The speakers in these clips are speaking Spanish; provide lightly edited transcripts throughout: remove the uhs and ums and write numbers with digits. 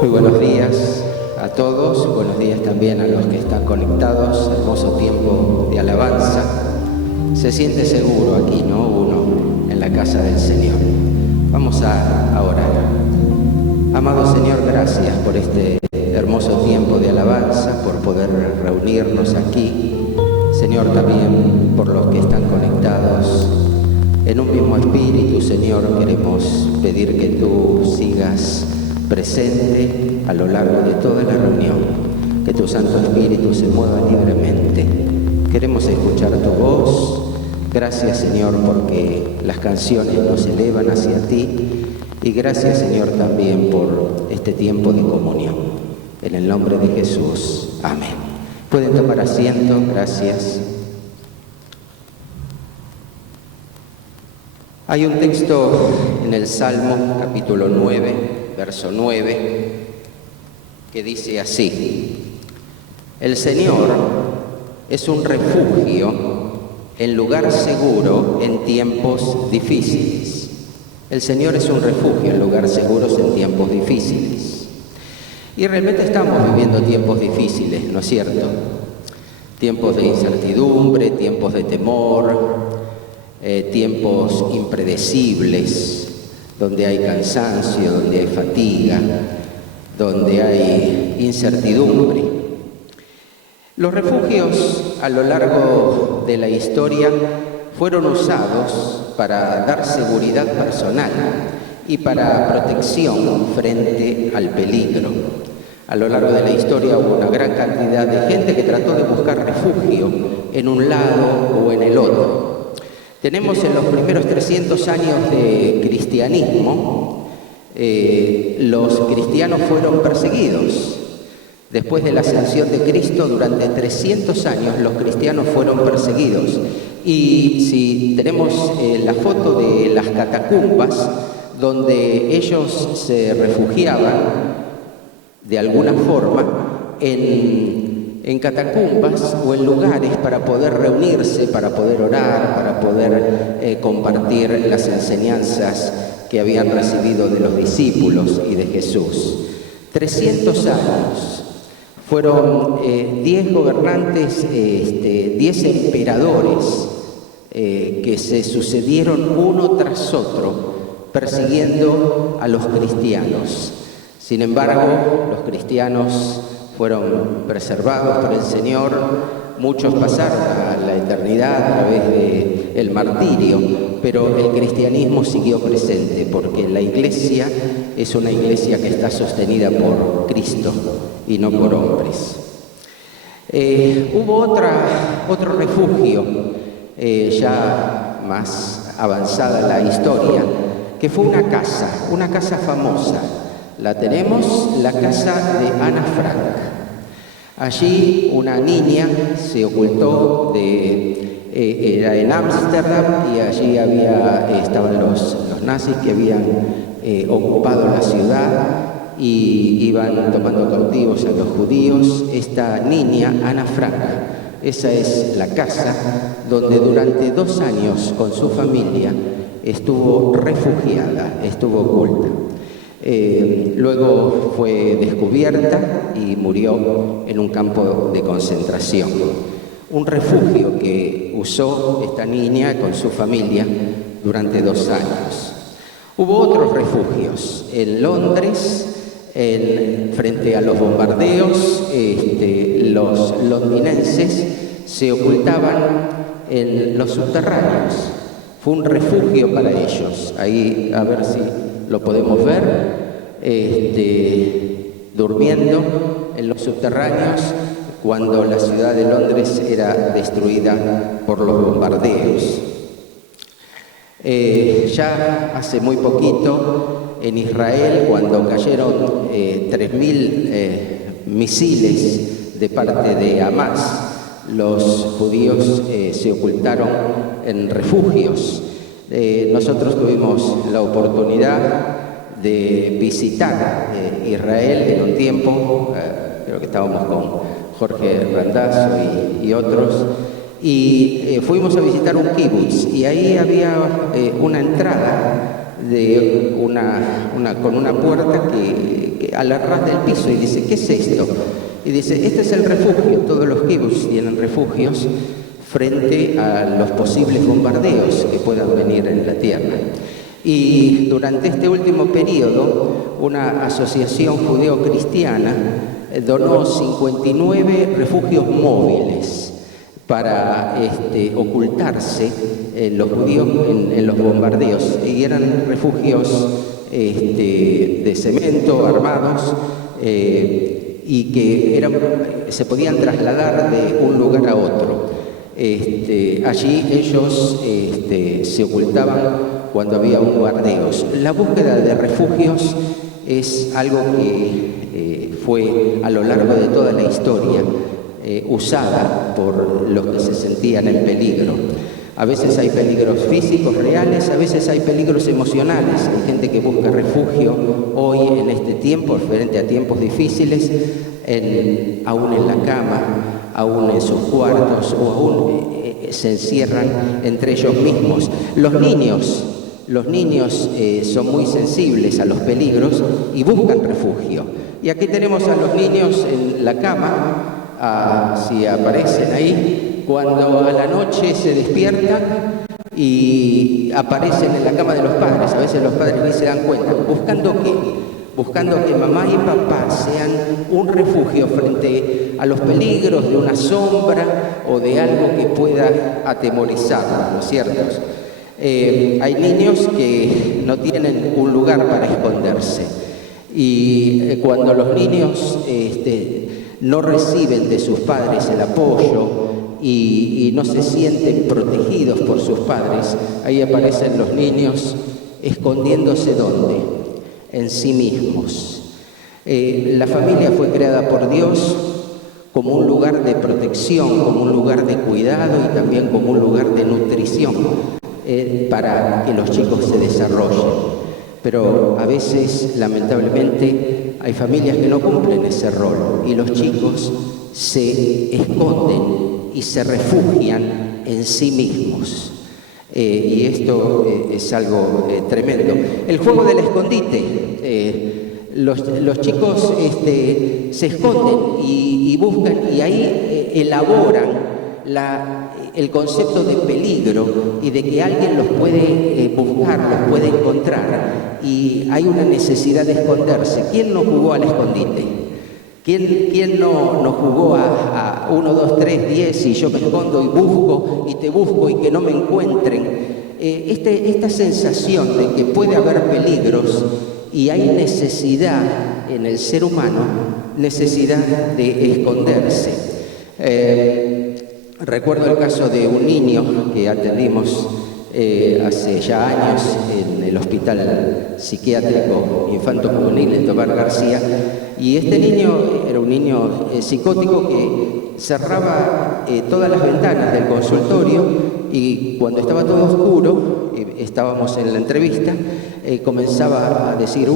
Muy buenos días a todos, buenos días también a los que están conectados, hermoso tiempo de alabanza. Se siente seguro aquí, ¿no? Uno en la casa del Señor. Vamos a orar. Amado Señor, gracias por este hermoso tiempo de alabanza, por poder reunirnos aquí. Señor, también por los que están conectados en un mismo espíritu. Señor, queremos pedir que tú sigas presente a lo largo de toda la reunión, que tu Santo Espíritu se mueva libremente. Queremos escuchar tu voz. Gracias, Señor, porque las canciones nos elevan hacia ti, y gracias, Señor, también por este tiempo de comunión. En el nombre de Jesús. Amén. Pueden tomar asiento. Gracias. Hay un texto en el Salmo, capítulo 9, verso 9, que dice así: el Señor es un refugio en lugar seguro en tiempos difíciles. El Señor es un refugio en lugar seguros en tiempos difíciles. Y realmente estamos viviendo tiempos difíciles, ¿no es cierto? Tiempos de incertidumbre, tiempos de temor, tiempos impredecibles, donde hay cansancio, donde hay fatiga, donde hay incertidumbre. Los refugios a lo largo de la historia fueron usados para dar seguridad personal y para protección frente al peligro. A lo largo de la historia hubo una gran cantidad de gente que trató de buscar refugio en un lado o en el otro. Tenemos en los primeros 300 años de cristianismo, los cristianos fueron perseguidos. Después de la ascensión de Cristo, durante 300 años los cristianos fueron perseguidos. Y si tenemos la foto de las catacumbas, donde ellos se refugiaban de alguna forma en catacumbas o en lugares para poder reunirse, para poder orar, para poder compartir las enseñanzas que habían recibido de los discípulos y de Jesús. 300 años. Fueron 10 gobernantes, 10 emperadores que se sucedieron uno tras otro persiguiendo a los cristianos. Sin embargo, los cristianos fueron preservados por el Señor. Muchos pasaron a la eternidad a través del martirio, pero el cristianismo siguió presente porque la iglesia es una iglesia que está sostenida por Cristo y no por hombres. Hubo otro refugio ya más avanzada en la historia, que fue una casa famosa. La tenemos, la casa de Ana Frank. Allí una niña se ocultó, era en Ámsterdam, y allí estaban los nazis que habían ocupado la ciudad y iban tomando cautivos a los judíos. Esta niña, Ana Frank, esa es la casa donde durante 2 años con su familia estuvo refugiada, estuvo oculta. Luego fue descubierta y murió en un campo de concentración. Un refugio que usó esta niña con su familia durante 2 años. Hubo otros refugios en Londres, frente a los bombardeos. Los londinenses se ocultaban en los subterráneos. Fue un refugio para ellos. Ahí, a ver si lo podemos ver, durmiendo en los subterráneos cuando la ciudad de Londres era destruida por los bombardeos. Ya hace muy poquito en Israel, cuando cayeron 3.000 misiles de parte de Hamas, los judíos se ocultaron en refugios. Nosotros tuvimos la oportunidad de visitar Israel en un tiempo, creo que estábamos con Jorge Randazzo y otros, y fuimos a visitar un kibutz, y ahí había una entrada con una puerta que a la ras del piso, y dice, ¿qué es esto? Y dice, este es el refugio. Todos los kibbutz tienen refugios frente a los posibles bombardeos que puedan venir en la tierra. Y durante este último periodo, una asociación judeo-cristiana donó 59 refugios móviles para ocultarse los judíos en los bombardeos. Y eran refugios de cemento, armados, y que se podían trasladar de un lugar a otro. Allí ellos se ocultaban cuando había bombardeos. La búsqueda de refugios es algo que fue a lo largo de toda la historia usada por los que se sentían en peligro. A veces hay peligros físicos reales, a veces hay peligros emocionales. Hay gente que busca refugio hoy en este tiempo, frente a tiempos difíciles, aún en la cama, aún en sus cuartos, o aún se encierran entre ellos mismos. Los niños son muy sensibles a los peligros y buscan refugio. Y aquí tenemos a los niños en la cama, si aparecen ahí, cuando a la noche se despiertan y aparecen en la cama de los padres. A veces los padres ni se dan cuenta. Buscando que mamá y papá sean un refugio frente a los peligros de una sombra o de algo que pueda atemorizarlos, ¿no es cierto? Hay niños que no tienen un lugar para esconderse, y cuando los niños no reciben de sus padres el apoyo y no se sienten protegidos por sus padres, ahí aparecen los niños escondiéndose ¿dónde? En sí mismos. La familia fue creada por Dios como un lugar de protección, como un lugar de cuidado y también como un lugar de nutrición para que los chicos se desarrollen. Pero a veces, lamentablemente, hay familias que no cumplen ese rol y los chicos se esconden y se refugian en sí mismos. Y esto es algo tremendo. El juego del escondite. Los chicos se esconden y buscan, y ahí elaboran el concepto de peligro y de que alguien los puede buscar, los puede encontrar, y hay una necesidad de esconderse. ¿Quién no jugó al escondite? ¿Quién no jugó a 1, 2, 3, 10 y yo me escondo y te busco y que no me encuentren? Esta sensación de que puede haber peligros y hay necesidad en el ser humano, necesidad de esconderse. Recuerdo el caso de un niño que atendimos hace ya años en el Hospital Psiquiátrico Infanto Juvenil en Tobar García, y este niño era un niño psicótico que cerraba todas las ventanas del consultorio, y cuando estaba todo oscuro, estábamos en la entrevista, comenzaba a decir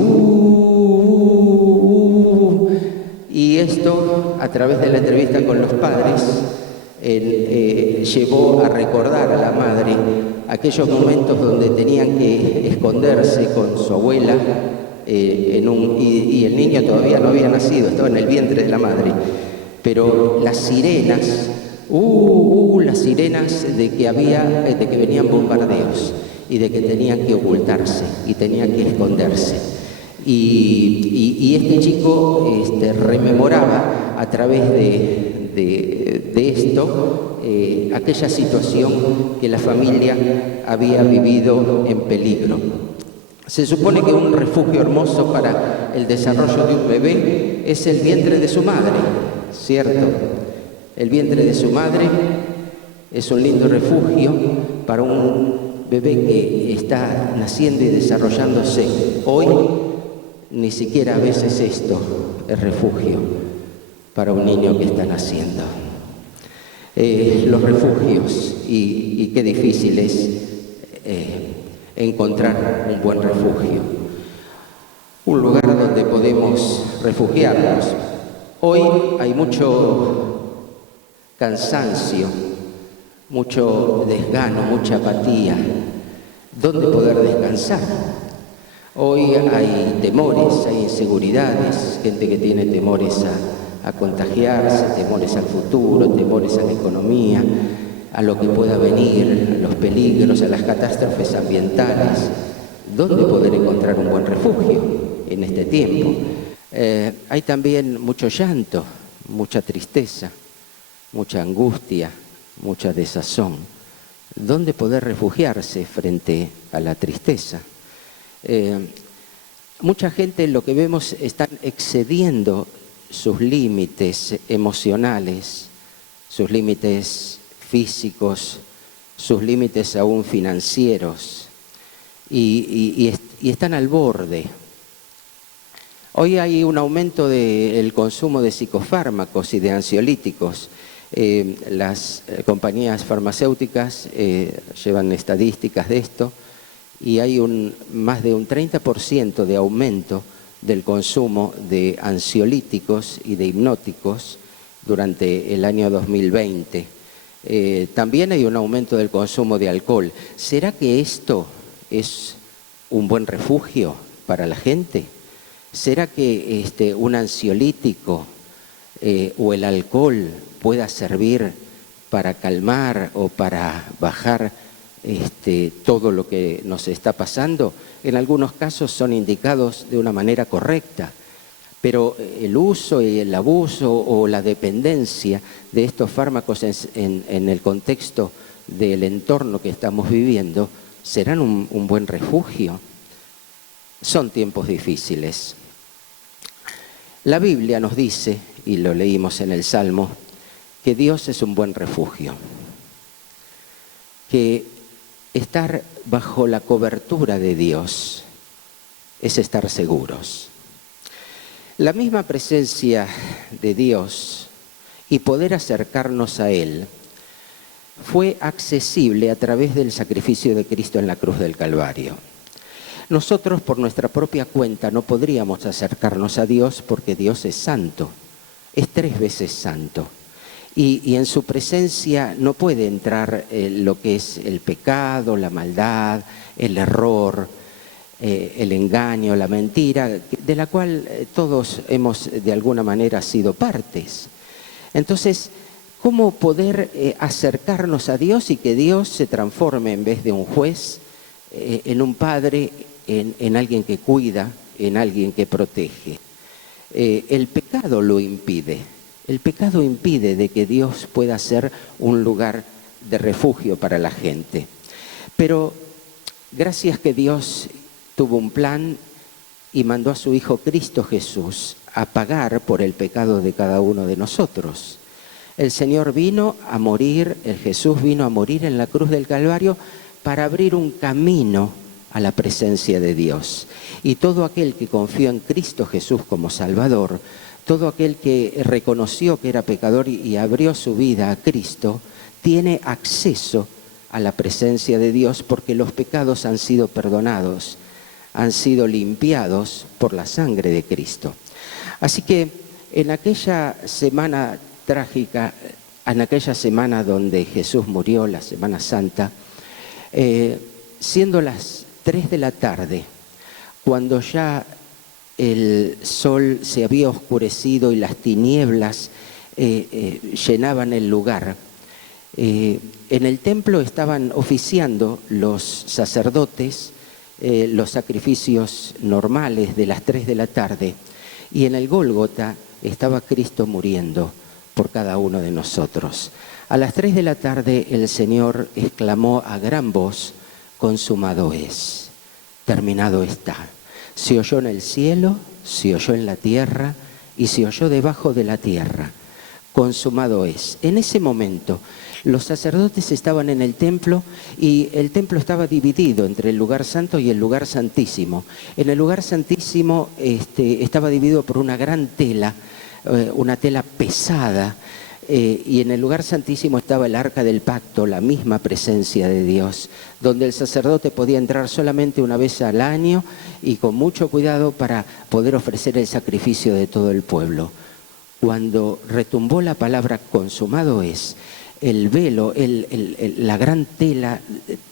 y esto, a través de la entrevista con los padres, llevó a recordar a la madre aquellos momentos donde tenían que esconderse con su abuela, y el niño todavía no había nacido, estaba en el vientre de la madre, pero las sirenas, las sirenas de que venían bombardeos y de que tenían que ocultarse y tenían que esconderse. Y este chico rememoraba a través de esto aquella situación que la familia había vivido en peligro. Se supone que un refugio hermoso para el desarrollo de un bebé es el vientre de su madre, ¿cierto? El vientre de su madre es un lindo refugio para un bebé que está naciendo y desarrollándose. Hoy ni siquiera a veces esto es refugio para un niño que está naciendo. Los refugios, y qué difícil es encontrar un buen refugio, un lugar donde podemos refugiarnos. Hoy hay mucho cansancio, mucho desgano, mucha apatía. ¿Dónde poder descansar? Hoy hay temores, hay inseguridades, gente que tiene temores a contagiarse, temores al futuro, temores a la economía, a lo que pueda venir, a los peligros, a las catástrofes ambientales. ¿Dónde poder encontrar un buen refugio en este tiempo? Hay también mucho llanto, mucha tristeza, mucha angustia, mucha desazón. ¿Dónde poder refugiarse frente a la tristeza? Mucha gente, lo que vemos, están excediendo sus límites emocionales, sus límites físicos, sus límites aún financieros, y están al borde. Hoy hay un aumento del consumo de psicofármacos y de ansiolíticos. Las compañías farmacéuticas llevan estadísticas de esto y hay más de un 30% de aumento del consumo de ansiolíticos y de hipnóticos durante el año 2020. También hay un aumento del consumo de alcohol. ¿Será que esto es un buen refugio para la gente? ¿Será que un ansiolítico o el alcohol pueda servir para calmar o para bajar todo lo que nos está pasando? En algunos casos son indicados de una manera correcta, pero el uso y el abuso o la dependencia de estos fármacos en el contexto del entorno que estamos viviendo, ¿serán un buen refugio? Son tiempos difíciles. La Biblia nos dice, y lo leímos en el Salmo, que Dios es un buen refugio, que estar bajo la cobertura de Dios es estar seguros. La misma presencia de Dios y poder acercarnos a Él fue accesible a través del sacrificio de Cristo en la cruz del Calvario. Nosotros por nuestra propia cuenta no podríamos acercarnos a Dios porque Dios es santo, es 3 veces santo. Y en su presencia no puede entrar lo que es el pecado, la maldad, el error, el engaño, la mentira, de la cual todos hemos de alguna manera sido partes. Entonces, ¿cómo poder acercarnos a Dios y que Dios se transforme en vez de un juez, en un padre, en alguien que cuida, en alguien que protege? El pecado lo impide. El pecado impide de que Dios pueda ser un lugar de refugio para la gente. Pero gracias que Dios tuvo un plan y mandó a su Hijo Cristo Jesús a pagar por el pecado de cada uno de nosotros. El Señor vino a morir, el Jesús vino a morir en la cruz del Calvario para abrir un camino a la presencia de Dios. Y todo aquel que confió en Cristo Jesús como Salvador, todo aquel que reconoció que era pecador y abrió su vida a Cristo, tiene acceso a la presencia de Dios porque los pecados han sido perdonados, han sido limpiados por la sangre de Cristo. Así que en aquella semana trágica, en aquella semana donde Jesús murió, la Semana Santa, siendo las 3 de la tarde, cuando ya el sol se había oscurecido y las tinieblas llenaban el lugar, en el templo estaban oficiando los sacerdotes los sacrificios normales de las 3 de la tarde y en el Gólgota estaba Cristo muriendo por cada uno de nosotros. A las 3 de la tarde el Señor exclamó a gran voz: consumado es, terminado está. Se oyó en el cielo, se oyó en la tierra y se oyó debajo de la tierra. Consumado es. En ese momento los sacerdotes estaban en el templo y el templo estaba dividido entre el lugar santo y el lugar santísimo. En el lugar santísimo estaba dividido por una gran tela, una tela pesada, y en el lugar santísimo estaba el arca del pacto, la misma presencia de Dios, donde el sacerdote podía entrar solamente una vez al año y con mucho cuidado para poder ofrecer el sacrificio de todo el pueblo. Cuando retumbó la palabra consumado es, el velo, la gran tela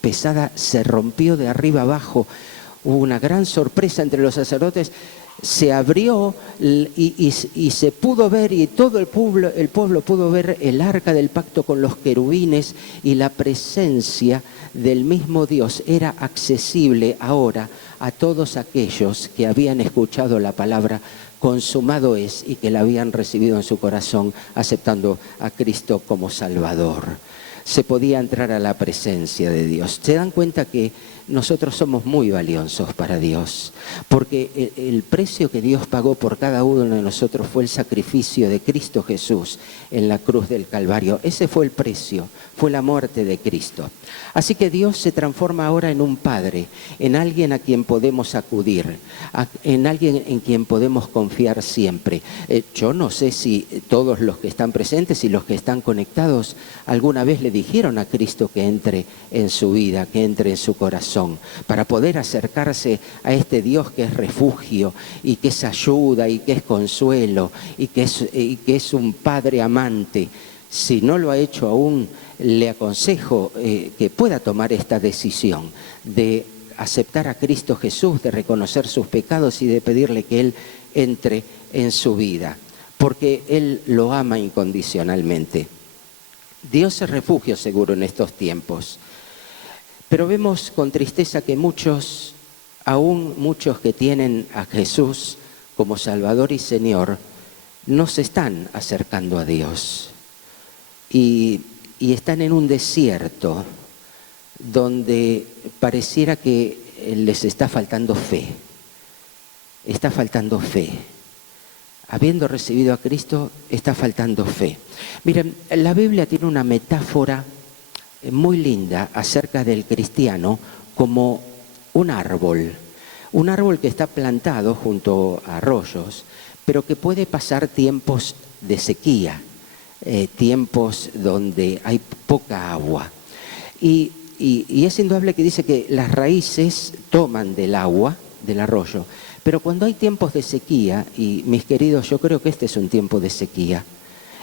pesada se rompió de arriba abajo. hubo una gran sorpresa entre los sacerdotes, se abrió y se pudo ver, y todo el pueblo pudo ver el arca del pacto con los querubines, y la presencia del mismo Dios era accesible ahora a todos aquellos que habían escuchado la palabra consumado es y que la habían recibido en su corazón, aceptando a Cristo como Salvador. Se podía entrar a la presencia de Dios. ¿Se dan cuenta que nosotros somos muy valiosos para Dios? Porque el precio que Dios pagó por cada uno de nosotros fue el sacrificio de Cristo Jesús en la cruz del Calvario. Ese fue el precio, fue la muerte de Cristo. Así que Dios se transforma ahora en un Padre, en alguien a quien podemos acudir, en alguien en quien podemos confiar siempre. Yo no sé si todos los que están presentes y los que están conectados alguna vez le dijeron a Cristo que entre en su vida, que entre en su corazón, para poder acercarse a este Dios que es refugio y que es ayuda y que es consuelo y que es un Padre amante. Si no lo ha hecho aún, le aconsejo que pueda tomar esta decisión de aceptar a Cristo Jesús, de reconocer sus pecados y de pedirle que Él entre en su vida, porque Él lo ama incondicionalmente. Dios es refugio seguro en estos tiempos, pero vemos con tristeza que muchos, aún muchos que tienen a Jesús como Salvador y Señor, no se están acercando a Dios y están en un desierto donde pareciera que les está faltando fe. Está faltando fe. Habiendo recibido a Cristo, está faltando fe. Miren, la Biblia tiene una metáfora muy linda acerca del cristiano como un árbol que está plantado junto a arroyos, pero que puede pasar tiempos de sequía, tiempos donde hay poca agua. Y es indudable que dice que las raíces toman del agua, del arroyo, pero cuando hay tiempos de sequía, y mis queridos, yo creo que este es un tiempo de sequía,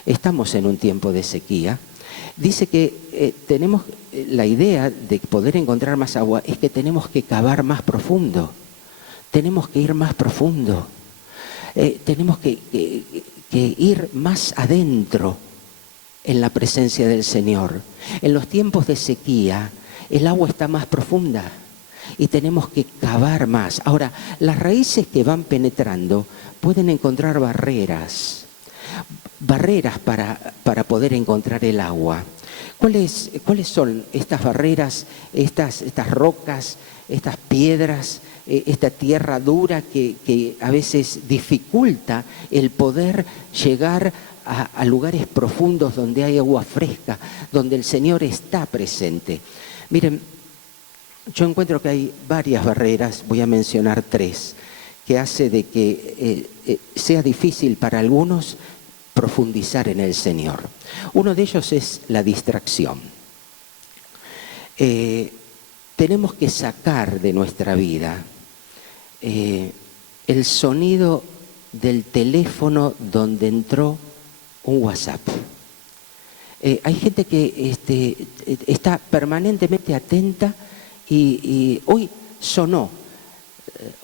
estamos en un tiempo de sequía, dice que tenemos la idea de poder encontrar más agua, es que tenemos que cavar más profundo, tenemos que ir más profundo, tenemos que ir más adentro en la presencia del Señor. En los tiempos de sequía, el agua está más profunda y tenemos que cavar más. Ahora, las raíces que van penetrando pueden encontrar barreras para poder encontrar el agua. ¿Cuáles son estas barreras, estas rocas, estas piedras, esta tierra dura que a veces dificulta el poder llegar a lugares profundos donde hay agua fresca, donde el Señor está presente? Miren, yo encuentro que hay varias barreras, voy a mencionar 3, que hace de que sea difícil para algunos profundizar en el Señor. Uno de ellos es la distracción. Tenemos que sacar de nuestra vida el sonido del teléfono donde entró un WhatsApp. Hay gente que está permanentemente atenta y hoy sonó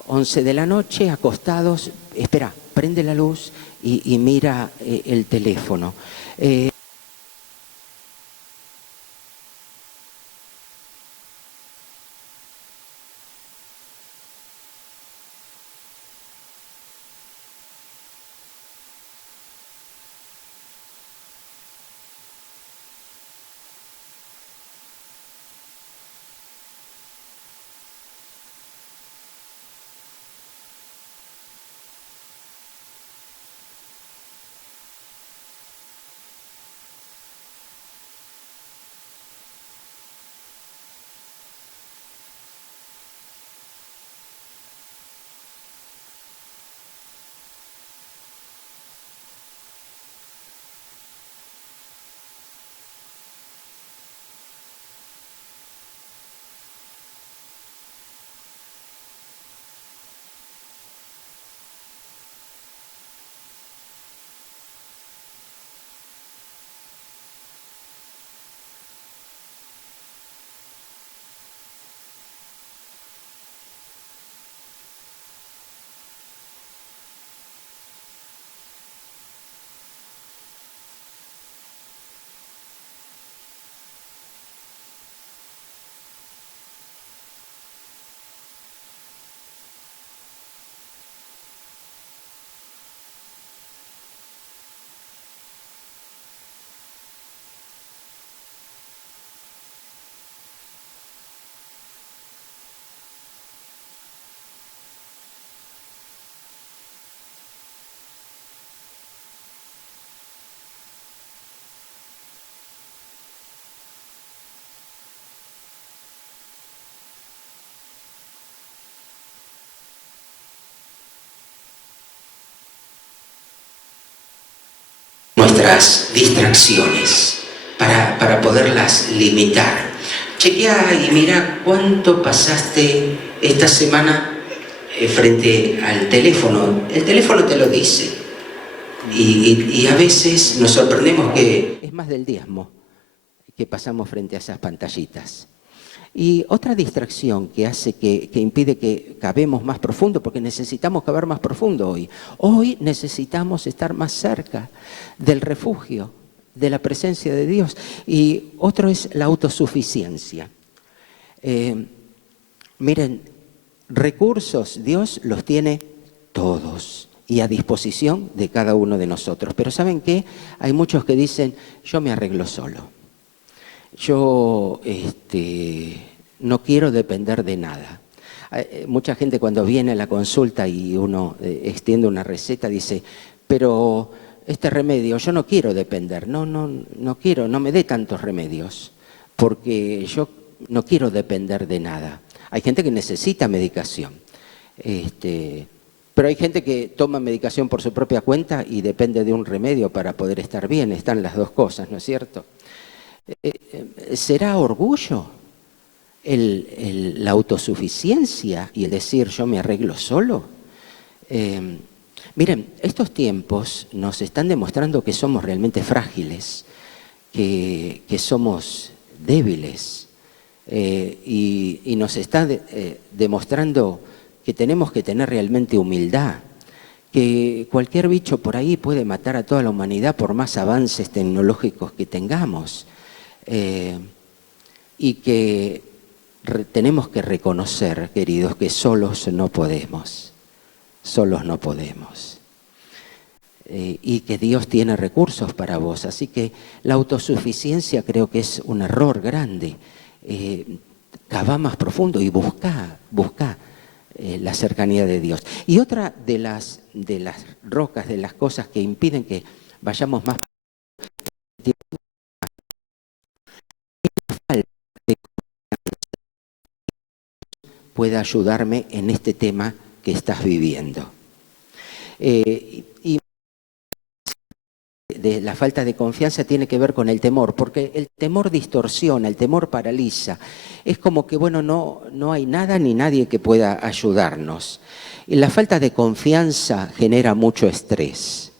11 de la noche, acostados, espera, prende la luz y mira el teléfono. nuestras distracciones para poderlas limitar. Chequea y mira cuánto pasaste esta semana frente al teléfono. El teléfono te lo dice. Y a veces nos sorprendemos que es más del diezmo que pasamos frente a esas pantallitas. Y otra distracción que hace que impide que cavemos más profundo, porque necesitamos cavar más profundo hoy. Hoy necesitamos estar más cerca del refugio, de la presencia de Dios. Y otro es la autosuficiencia. Miren, recursos Dios los tiene todos y a disposición de cada uno de nosotros. Pero ¿saben qué? Hay muchos que dicen, yo me arreglo solo. Yo no quiero depender de nada. Mucha gente cuando viene a la consulta y uno extiende una receta dice, pero este remedio, yo no quiero depender, no quiero, no me dé tantos remedios, porque yo no quiero depender de nada. Hay gente que necesita medicación, pero hay gente que toma medicación por su propia cuenta y depende de un remedio para poder estar bien. Están las dos cosas, ¿no es cierto? ¿Será orgullo la autosuficiencia y el decir yo me arreglo solo? Miren, estos tiempos nos están demostrando que somos realmente frágiles, que somos débiles y nos está demostrando que tenemos que tener realmente humildad, que cualquier bicho por ahí puede matar a toda la humanidad por más avances tecnológicos que tengamos. Y que tenemos que reconocer, queridos, que solos no podemos, y que Dios tiene recursos para vos. Así que la autosuficiencia creo que es un error grande. Cavá más profundo y buscá la cercanía de Dios. Y otra de las rocas, de las cosas que impiden que vayamos más pueda ayudarme en este tema que estás viviendo. Y de la falta de confianza tiene que ver con el temor, porque el temor distorsiona, el temor paraliza. Es como que, bueno, no hay nada ni nadie que pueda ayudarnos. Y la falta de confianza genera mucho estrés.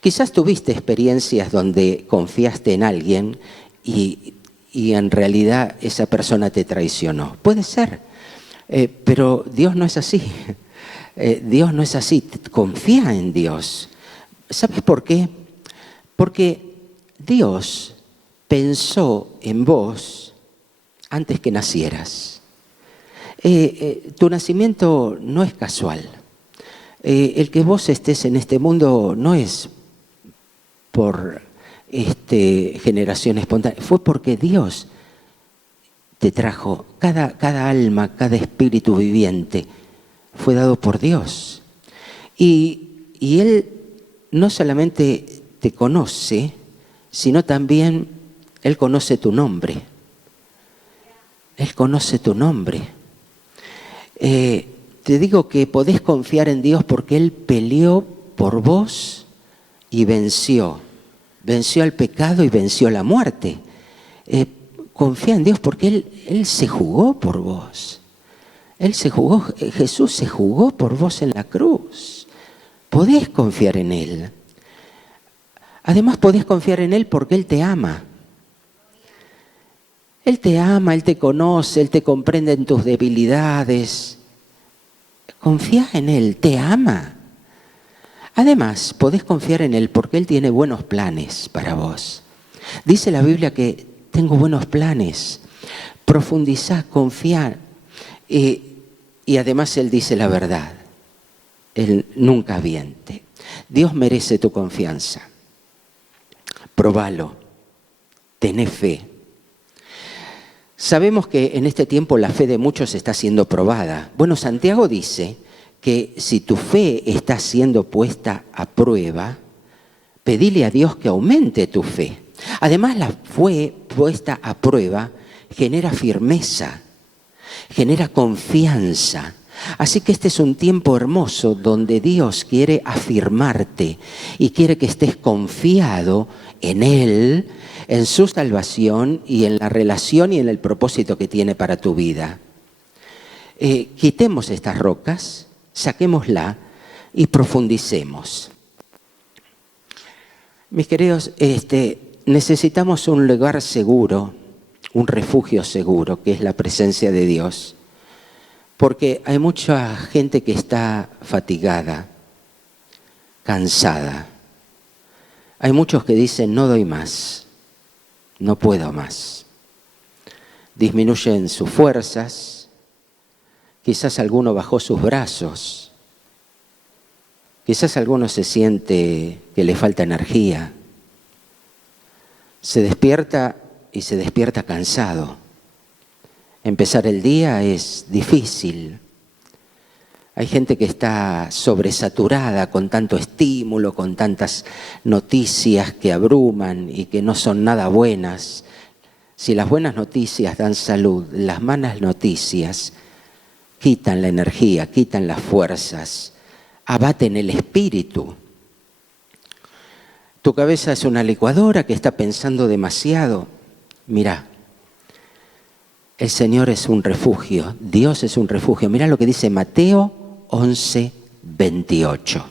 Quizás tuviste experiencias donde confiaste en alguien y en realidad esa persona te traicionó. Puede ser, pero Dios no es así. Dios no es así. Confía en Dios. ¿Sabes por qué? Porque Dios pensó en vos antes que nacieras. Tu nacimiento no es casual. El que vos estés en este mundo no es por generación espontánea, fue porque Dios te trajo. Cada alma, cada espíritu viviente fue dado por Dios. Y Él no solamente te conoce, sino también Él conoce tu nombre. Él conoce tu nombre. Te digo que podés confiar en Dios porque Él peleó por vos y venció. Venció al pecado y venció la muerte. Confía en Dios porque Él se jugó por vos. Jesús se jugó por vos en la cruz. Podés confiar en Él. Además podés confiar en Él porque Él te ama. Él te ama, Él te conoce, Él te comprende en tus debilidades. Confía en Él, te ama. Además, podés confiar en Él porque Él tiene buenos planes para vos. Dice la Biblia que tengo buenos planes. Profundizá, confía. Y además Él dice la verdad. Él nunca miente. Dios merece tu confianza. Probalo. Tené fe. Sabemos que en este tiempo la fe de muchos está siendo probada. Bueno, Santiago dice que si tu fe está siendo puesta a prueba, pedile a Dios que aumente tu fe. Además, la fe puesta a prueba genera firmeza, genera confianza. Así que este es un tiempo hermoso donde Dios quiere afirmarte y quiere que estés confiado en Él, en su salvación y en la relación y en el propósito que tiene para tu vida. Quitemos estas rocas, saquémosla y profundicemos. Mis queridos, necesitamos un lugar seguro, un refugio seguro, que es la presencia de Dios. Porque hay mucha gente que está fatigada, cansada. Hay muchos que dicen, no doy más, no puedo más. Disminuyen sus fuerzas, quizás alguno bajó sus brazos, quizás alguno se siente que le falta energía. Se despierta y se despierta cansado. Empezar el día es difícil. Hay gente que está sobresaturada con tanto estímulo, con tantas noticias que abruman y que no son nada buenas. Si las buenas noticias dan salud, las malas noticias quitan la energía, quitan las fuerzas, abaten el espíritu. Tu cabeza es una licuadora que está pensando demasiado. Mirá. El Señor es un refugio, Dios es un refugio. Mirá lo que dice Mateo 11:28.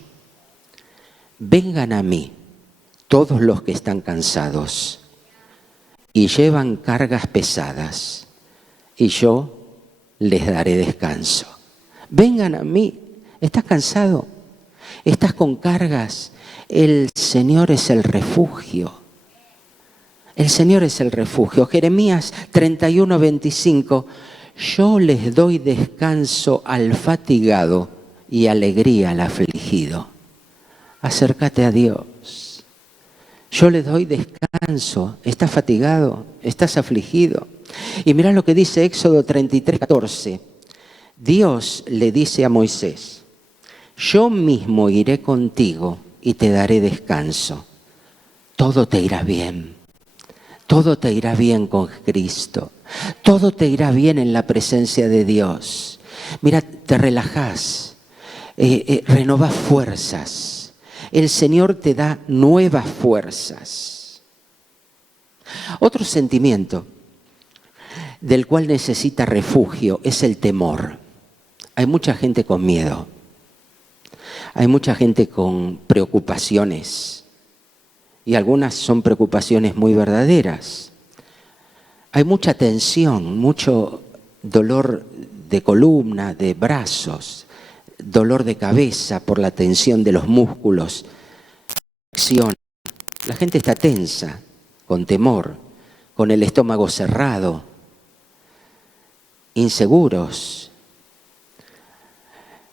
Vengan a mí todos los que están cansados y llevan cargas pesadas, y yo les daré descanso. Vengan a mí. ¿Estás cansado? ¿Estás con cargas? El Señor es el refugio. El Señor es el refugio. Jeremías 31:25. Yo les doy descanso al fatigado y alegría al afligido. Acércate a Dios. Yo les doy descanso. ¿Estás fatigado? ¿Estás afligido? Y mirá lo que dice Éxodo 33:14. Dios le dice a Moisés, yo mismo iré contigo y te daré descanso. Todo te irá bien. Todo te irá bien con Cristo. Todo te irá bien en la presencia de Dios. Mira, te relajás, renovás fuerzas. El Señor te da nuevas fuerzas. Otro sentimiento del cual necesita refugio es el temor. Hay mucha gente con miedo. Hay mucha gente con preocupaciones. Y algunas son preocupaciones muy verdaderas. Hay mucha tensión, mucho dolor de columna, de brazos, dolor de cabeza por la tensión de los músculos. La gente está tensa, con temor, con el estómago cerrado, inseguros.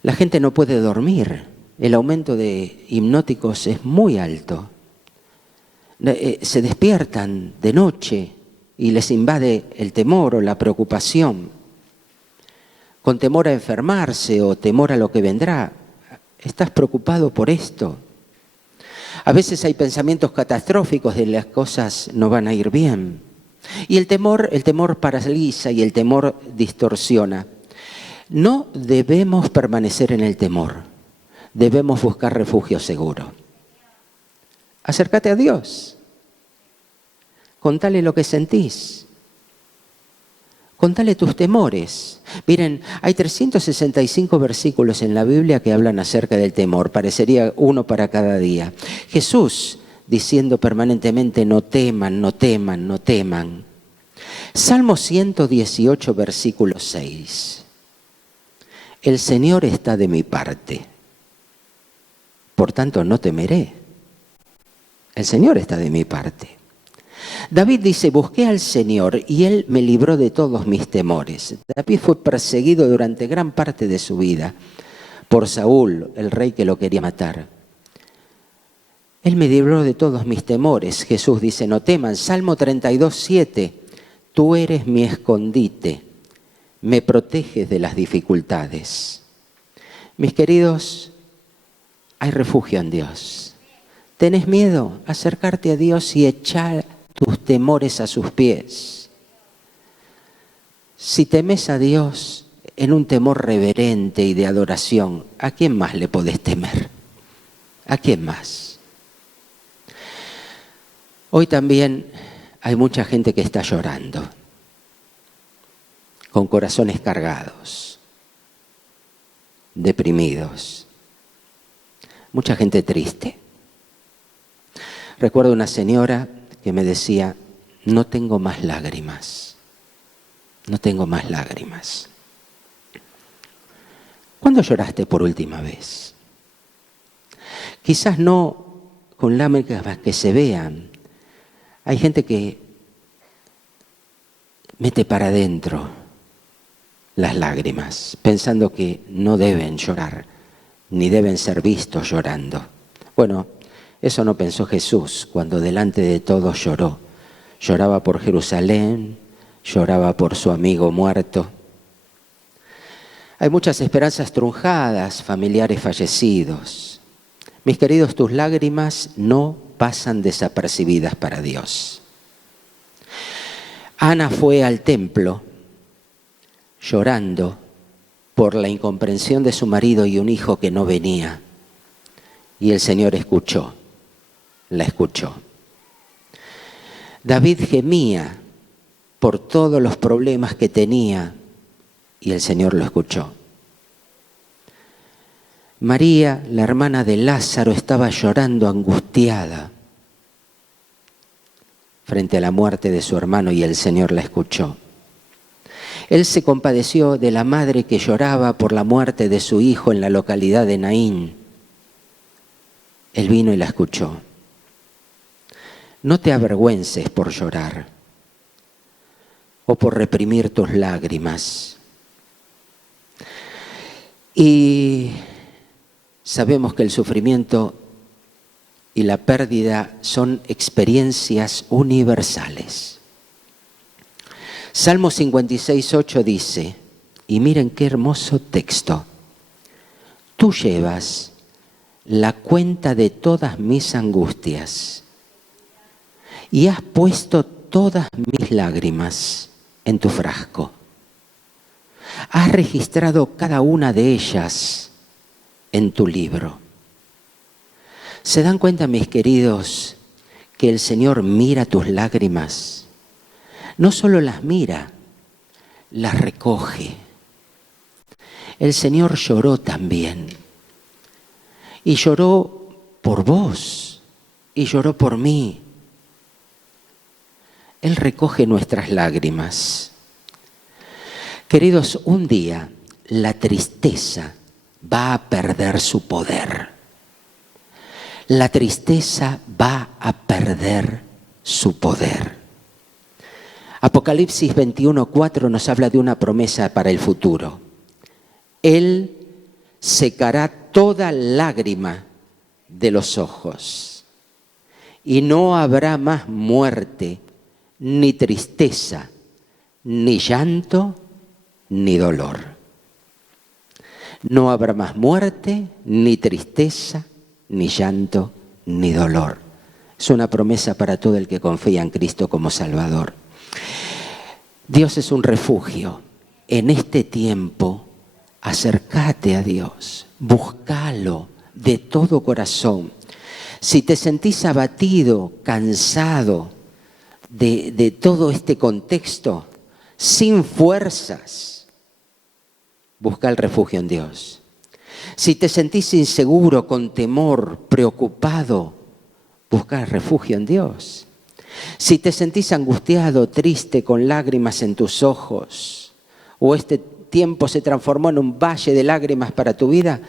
La gente no puede dormir. El aumento de hipnóticos es muy alto. Se despiertan de noche y les invade el temor o la preocupación, con temor a enfermarse o temor a lo que vendrá. ¿Estás preocupado por esto? A veces hay pensamientos catastróficos de las cosas no van a ir bien. Y el temor paraliza y el temor distorsiona. No debemos permanecer en el temor, debemos buscar refugio seguro. Acércate a Dios. Contale lo que sentís. Contale tus temores. Miren, hay 365 versículos en la Biblia que hablan acerca del temor. Parecería uno para cada día. Jesús diciendo permanentemente, no teman, no teman, no teman. Salmo 118, versículo 6. El Señor está de mi parte. Por tanto, no temeré. El Señor está de mi parte. David dice, busqué al Señor y Él me libró de todos mis temores. David fue perseguido durante gran parte de su vida por Saúl, el rey que lo quería matar. Él me libró de todos mis temores. Jesús dice, no teman. Salmo 32:7. Tú eres mi escondite, me proteges de las dificultades. Mis queridos, hay refugio en Dios. ¿Tenés miedo? Acercarte a Dios y echar tus temores a sus pies. Si temes a Dios, en un temor reverente y de adoración, ¿a quién más le podés temer? ¿A quién más? Hoy también hay mucha gente que está llorando, con corazones cargados, deprimidos, mucha gente triste. Recuerdo una señora que me decía, no tengo más lágrimas, no tengo más lágrimas. ¿Cuándo lloraste por última vez? Quizás no con lágrimas que se vean. Hay gente que mete para adentro las lágrimas, pensando que no deben llorar, ni deben ser vistos llorando. Bueno, eso no pensó Jesús cuando delante de todos lloró. Lloraba por Jerusalén, lloraba por su amigo muerto. Hay muchas esperanzas truncadas, familiares fallecidos. Mis queridos, tus lágrimas no pasan desapercibidas para Dios. Ana fue al templo llorando por la incomprensión de su marido y un hijo que no venía. Y el Señor la escuchó. David gemía por todos los problemas que tenía y el Señor lo escuchó. María, la hermana de Lázaro, estaba llorando angustiada frente a la muerte de su hermano y el Señor la escuchó. Él se compadeció de la madre que lloraba por la muerte de su hijo en la localidad de Naín. Él vino y la escuchó. No te avergüences por llorar o por reprimir tus lágrimas. Y sabemos que el sufrimiento y la pérdida son experiencias universales. Salmo 56:8 dice, y miren qué hermoso texto, tú llevas la cuenta de todas mis angustias y has puesto todas mis lágrimas en tu frasco. Has registrado cada una de ellas en tu libro. ¿Se dan cuenta, mis queridos, que el Señor mira tus lágrimas? No solo las mira, las recoge. El Señor lloró también. Y lloró por vos, y lloró por mí. Él recoge nuestras lágrimas. Queridos, un día la tristeza va a perder su poder. La tristeza va a perder su poder. Apocalipsis 21:4 nos habla de una promesa para el futuro. Él secará toda lágrima de los ojos y no habrá más muerte, ni tristeza, ni llanto, ni dolor. No habrá más muerte, ni tristeza, ni llanto, ni dolor. Es una promesa para todo el que confía en Cristo como Salvador. Dios es un refugio. En este tiempo, acércate a Dios, búscalo de todo corazón. Si te sentís abatido, cansado de todo este contexto, sin fuerzas, busca el refugio en Dios. Si te sentís inseguro, con temor, preocupado, busca el refugio en Dios. Si te sentís angustiado, triste, con lágrimas en tus ojos, o este tiempo se transformó en un valle de lágrimas para tu vida,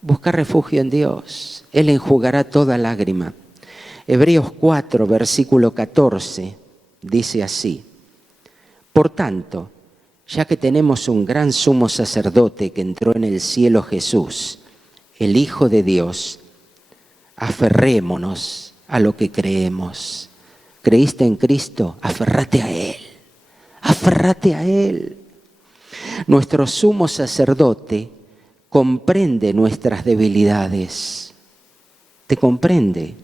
busca refugio en Dios. Él enjugará toda lágrima. Hebreos 4, versículo 14, dice así: por tanto, ya que tenemos un gran sumo sacerdote que entró en el cielo, Jesús, el Hijo de Dios, aferrémonos a lo que creemos. ¿Creíste en Cristo? Aférrate a Él. Aférrate a Él. Nuestro sumo sacerdote comprende nuestras debilidades. Te comprende.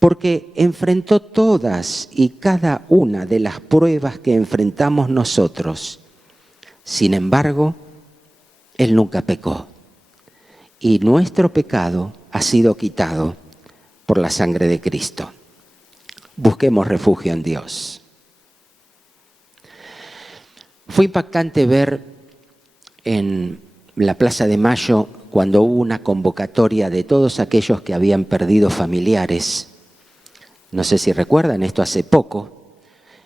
Porque enfrentó todas y cada una de las pruebas que enfrentamos nosotros. Sin embargo, Él nunca pecó. Y nuestro pecado ha sido quitado por la sangre de Cristo. Busquemos refugio en Dios. Fue impactante ver en la Plaza de Mayo cuando hubo una convocatoria de todos aquellos que habían perdido familiares. No sé si recuerdan esto hace poco,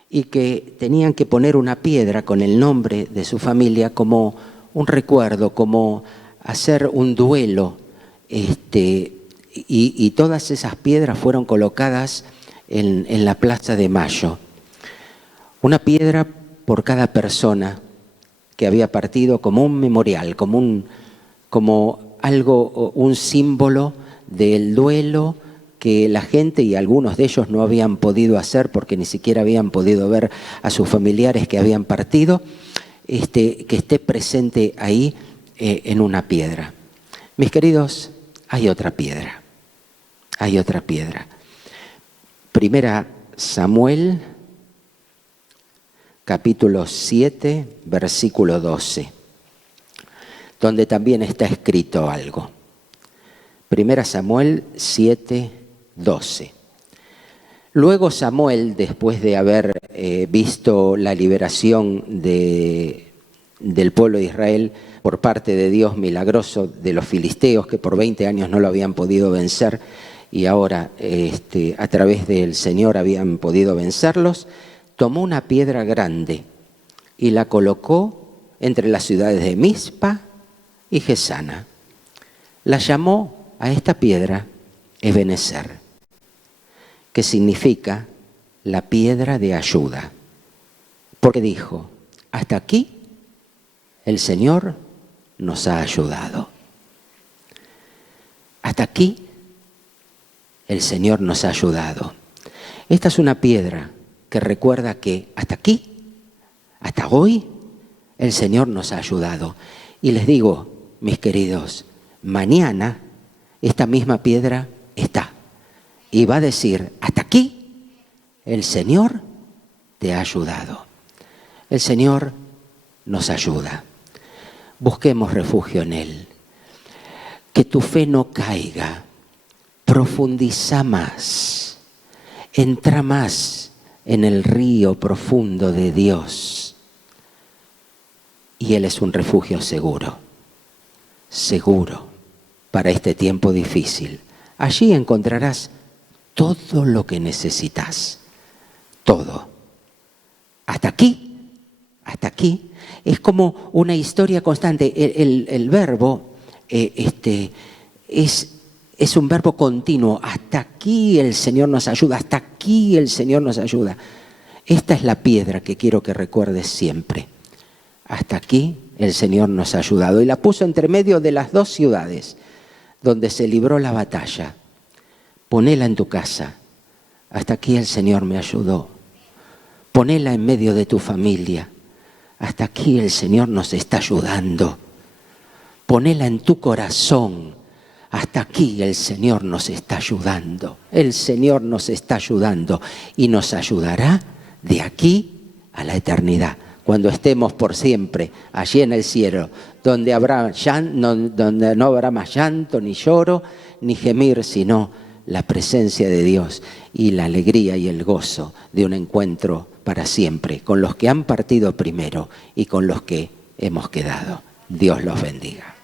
y que tenían que poner una piedra con el nombre de su familia como un recuerdo, como hacer un duelo, y todas esas piedras fueron colocadas en la Plaza de Mayo. Una piedra por cada persona que había partido, como un memorial, como algo, un símbolo del duelo que la gente, y algunos de ellos no habían podido hacer porque ni siquiera habían podido ver a sus familiares que habían partido, que esté presente ahí en una piedra. Mis queridos, hay otra piedra. Hay otra piedra. Primera Samuel, capítulo 7, versículo 12, donde también está escrito algo. Primera Samuel 7, 12. Luego Samuel, después de haber visto la liberación del pueblo de Israel por parte de Dios milagroso de los filisteos, que por 20 años no lo habían podido vencer, y ahora a través del Señor habían podido vencerlos, tomó una piedra grande y la colocó entre las ciudades de Mizpa y Gesana. La llamó a esta piedra Ebenezer, que significa la piedra de ayuda, porque dijo: hasta aquí el Señor nos ha ayudado. Hasta aquí el Señor nos ha ayudado. Esta es una piedra que recuerda que hasta aquí, hasta hoy, el Señor nos ha ayudado. Y les digo, mis queridos, mañana esta misma piedra está y va a decir: hasta aquí el Señor te ha ayudado. El Señor nos ayuda. Busquemos refugio en Él. Que tu fe no caiga. Profundiza más. Entra más en el río profundo de Dios. Y Él es un refugio seguro. Seguro para este tiempo difícil. Allí encontrarás todo lo que necesitas. Todo. Hasta aquí, es como una historia constante. El verbo es un verbo continuo. Hasta aquí el Señor nos ayuda, hasta aquí el Señor nos ayuda. Esta es la piedra que quiero que recuerdes siempre. Hasta aquí el Señor nos ha ayudado. Y la puso entre medio de las dos ciudades donde se libró la batalla. Ponela en tu casa. Hasta aquí el Señor me ayudó. Ponela en medio de tu familia. Hasta aquí el Señor nos está ayudando. Ponela en tu corazón. Hasta aquí el Señor nos está ayudando. El Señor nos está ayudando y nos ayudará de aquí a la eternidad. Cuando estemos por siempre allí en el cielo, donde no habrá más llanto, ni lloro, ni gemir, sino la presencia de Dios y la alegría y el gozo de un encuentro para siempre con los que han partido primero y con los que hemos quedado. Dios los bendiga.